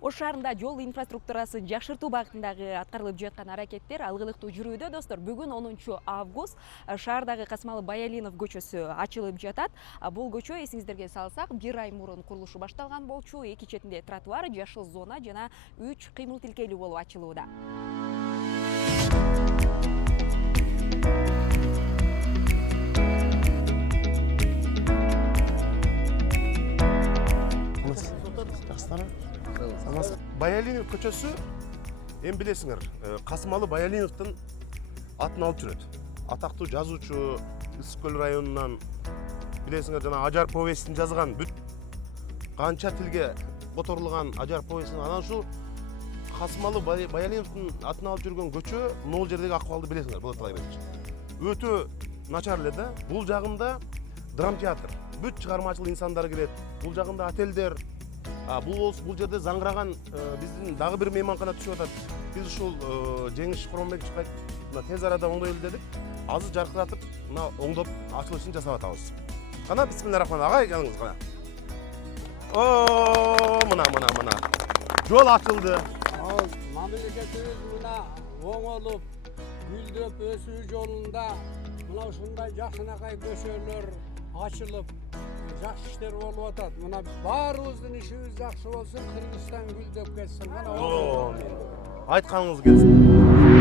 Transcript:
Ош шаарында жол инфраструктурасын жакшыртуу багытындагы аткарылып жаткан аракеттер алгылыктуу жүрүүдө. Достор, бүгүн 10 август шаардагы Касымалы Баялинов көчөсү ачылып жатат. Бул көчө, эсиңиздерге салсак, 1 ай мурун курулушу башталган болчу. Эки четинде тротуар, жашыл зона жана 3 кыймыл тилкелүү болуп ачылууда. Баялинов көчөсү, эми билесиңер, Касымалы Баялиновдун атын алып жүрөт. Атактуу жазуучу, Ысык көл районунан, билесиңер, жана Ажар повестин жазган, бүт канча тилге которулган Ажар повестин, анан ушул Касымалы Баялиновдун атын алып жүргөн көчө, могул жердеги акыбалды билесиңер, Болот Агайбекович. Өтө начар эле да. Бул жагында драмтеатр, бүт чыгармачыл инсандар келет. Бул жагында отелдер. Бул жерде заңгыраган биздин дагы бир мейманкана түшүп атат. Биз ушул Жеңиш Коромбекович мына тез арада оңдойлу дедик. Азыр жаркыратып, мына оңдоп ачылышын жасап атабыз. Кана бисмиллахиррахманиррахим. Агай, келиңиз кана. Мына. Жол ачылды. Мамлекетибиз мына оңолуп, гүлдөп өсүү жолунда мына ушундай жакшынакай көчөлөр ачылып, жакшы иштер болуп атат. Мына баарыбыздын ишибиз жакшы болсун, Кыргызстан гүлдөп кетсин. Айтканыңыз келсин.